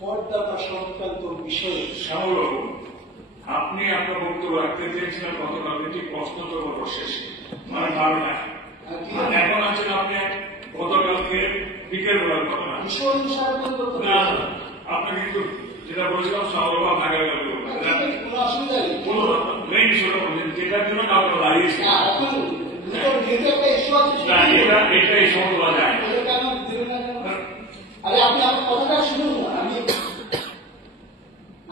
করদাতা সংক্রান্ত বিষয়ে শ্যামলবাবু, আপনি আপনার বক্তব্য রাখতে চেয়েছিলেন গতকাল ঠিক প্রশ্নোত্তর শেষে, মানে না এখন আছেন আপনি গতকালকে বিকেল বেলার ঘটনা বিষয় অনুসারে না আপনি কিন্তু যেটা বলেছিলাম শ্যামলবাবু আপনাকে কোনো অসুবিধা নেই। মেইন বিষয়টা বলছেন যেটার জন্য কাউকে দাঁড়িয়েছে এটা এই সময় বলা যায় আরে আপনি আমার কথাটা শুনুন না,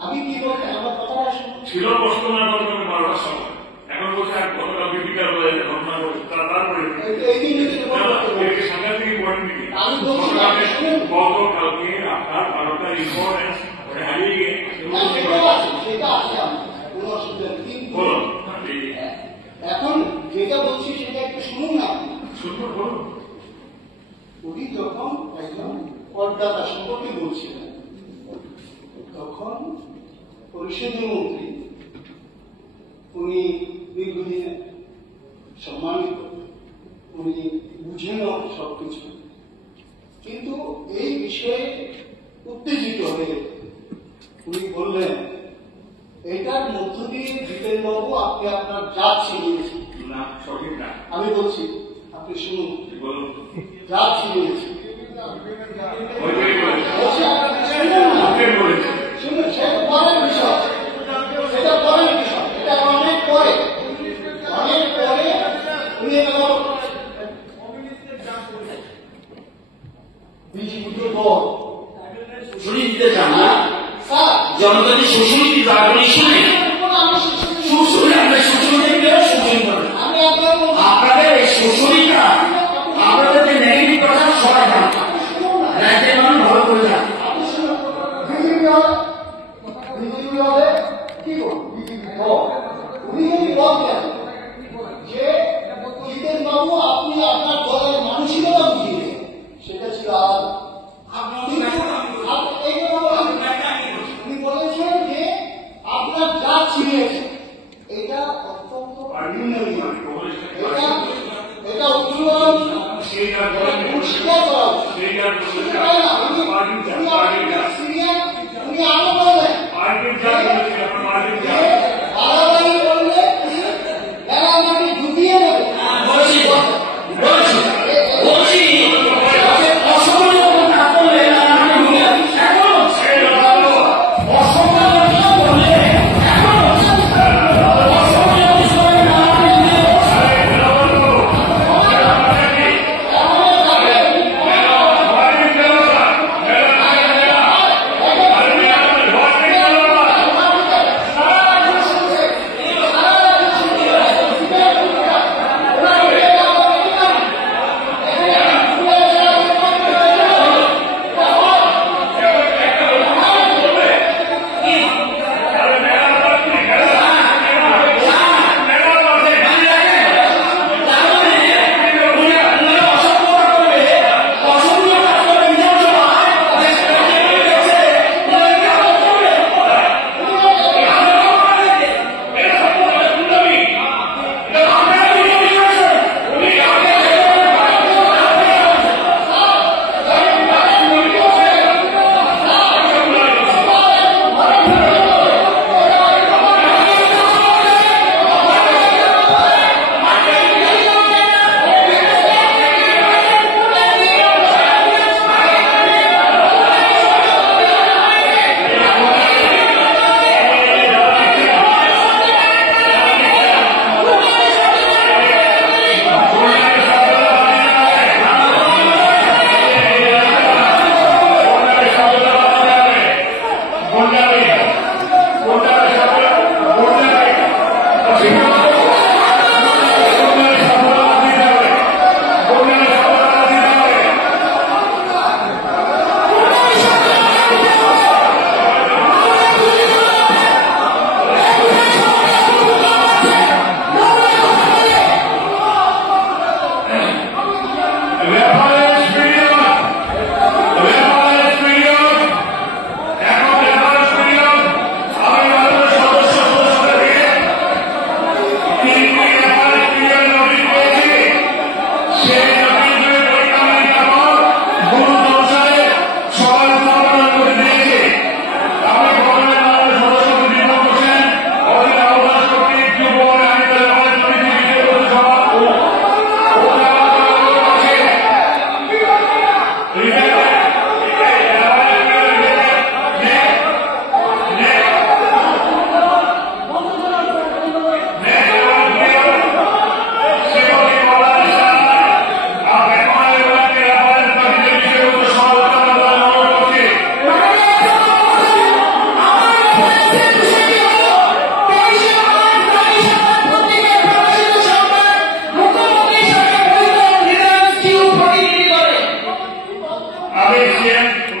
আমি কি বলছেন আমার কথাটা শুনুন। ছিল প্রশ্ন না করতে 12টার সময়, এখন বলছে গতকালকে বিকাল হয়ে যায় ঘটনা ঘটছে তারপরে সাংঘাতিক ইম্পর্টেন্ট নাকি গতকালকে আপনার 12টার ইম্পর্টেন্স হারিয়ে গিয়ে সেটা আছে কোনো অসুবিধা নেই। বলুন এখন যেটা বলছি সেটা একটু শুনুন না। শুনুন বলুন। উনি যখন একজন করদাতা সম্পর্কে বলছিলেন তখন পরিষদের মন্ত্রী উনি দীর্ঘদিন সম্মানিত, উনি বুঝেন সবকিছু, কিন্তু এই বিষয়ে উত্তেজিত হয়ে উনি বললেন এটার মধ্য দিয়ে জিতেনবাবু আপনি আপনার জাত ছিনিয়েছেন। না সঠিক না, আমি বলছি আপনি শুনুন, বলুন জাত ছিনিয়েছেন শুনুন, সেটা পরের বিষয়, সেটা পরের বিষয়, এটা অনেক পরে উনি শুনে দিতে চান না জনগণের শোষণ কি জাগরণ শুনে শোষণ আপনার শোষণের কেউ শোষণ করেন আপনাদের এই শোষণীটা আপনাদের যে নেগেটিভ কথা সবাই জানেন, রাজ্যের মানুষ ভালো করে জানেন। যে জিতেনবাবু আপনি আপনার দলের মানসিকতা বুঝিয়ে সেটা ছিল উনি বলেছেন যে আপনার জাত ছিনিয়েছে, এটা অত্যন্ত এটা উজ্জ্বল পরিষ্কার করা উনি আরো বললেন বাড়াবাড়ি করলে বেড়াবাড়ি ঢুকিয়ে দেবে।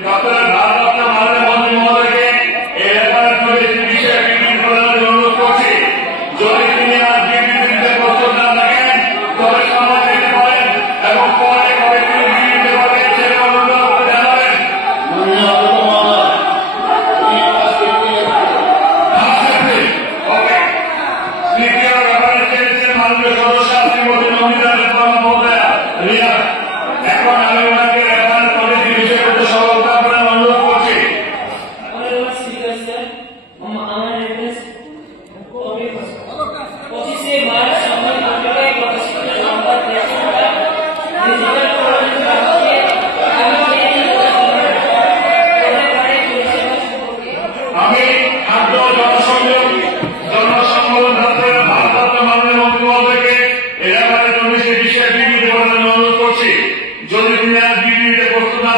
দপ্তরের ভারপ্রাপ্ত মাননীয় মন্ত্রী মহোদয়কে এই এলাকার পরিস্থিতি বিষয়ে বিবৃতি প্রদানের অনুরোধ করছি। যদি তিনি আজ বিবৃতি দিতে প্রস্তুত না থাকেন তবে সময় দিতে পারেন এবং পরে কবে তিনি বিবৃতি পাবেন সেটা অনুরোধ করে জানাবেন। তৃতীয় ব্যাপারে চেয়েছেন মাননীয় সদস্য শ্রীমতী নন্দিতা দেববর্মা মহোদয়া রিয়া। এখন আমি ওনাকে রেফারেন্স পলিসি বিষয়ে করতে সভা উত্থাপনের অনুরোধ করছি। Honorable Speaker, sir, আমার রেফারেন্স 25 মার্চ সন্ধ্যা 5টায় প্রকাশিত সংবাদ লেখকরা ডিজিটাল প্রণালীর মাধ্যমে আমি খাদ্য জনসংযোগ জনসংযোগ দপ্তরের ভারপ্রাপ্ত মাননীয় মন্ত্রী মহোদয়কে এ ব্যাপারে বিষয়ে বিবৃতি প্রদানের অনুরোধ করছি। যদি তিনি আজ বিবৃতিতে প্রস্তুত না